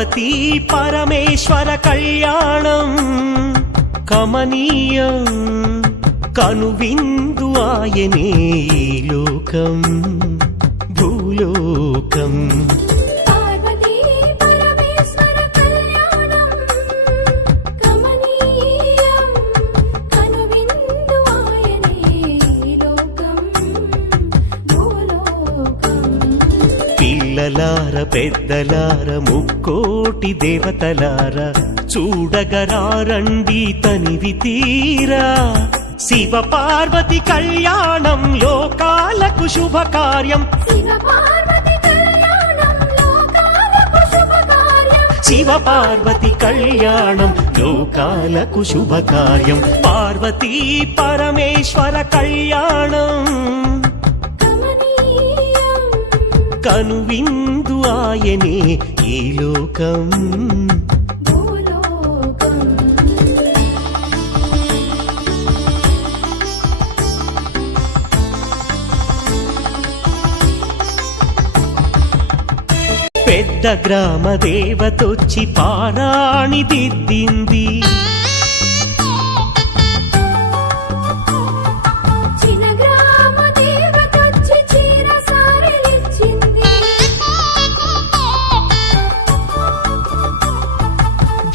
పార్వతీ పరమేశ్వర కళ్యాణం కమనీయం కనువిందు ఆయనే లోకం భూలోకం పిల్లలార పెద్దలార ముక్కోటి దేవతలార చూడగరారండి తనివి తీరా శివ పార్వతి కళ్యాణం లోకాలకు శుభకార్యం శివ పార్వతి కళ్యాణం లోకాలకు శుభకార్యం పార్వతీ పరమేశ్వర కళ్యాణం కనువిందు ఆయనే ఈ లోకం పెద్ద గ్రామ దేవతొచ్చి పారాణి దిద్దింది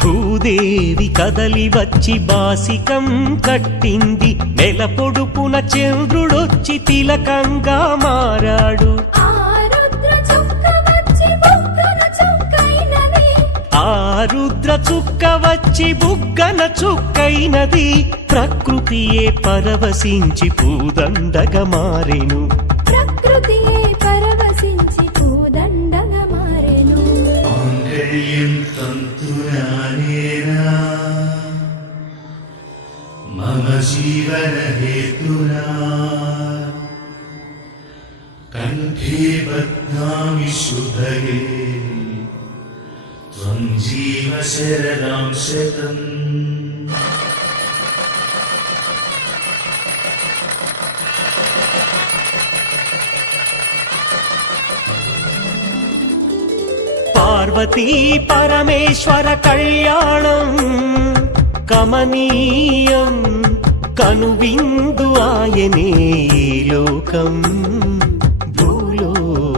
భూదేవి కదలి వచ్చి బాసికం కట్టింది నెల పొడుపున చంద్రుడొచ్చి తిలకంగా మారాడు ఆ రుద్ర చుక్క వచ్చి బుగ్గన చుక్కైనది ప్రకృతియే పరవశించి పూదండగా మారెను ప్రకృతియే పరవశించి పూదండగా మారెను మాంగళ్యం తంతునానేనా మమ జీవన హేతునా కంఠే బధ్నామి శుభగే త్వం జీవ శరదాం శతం పార్వతీ పరమేశ్వర కళ్యాణం కమనీయం కనువిందు ఆయనే లోకం భూలోకం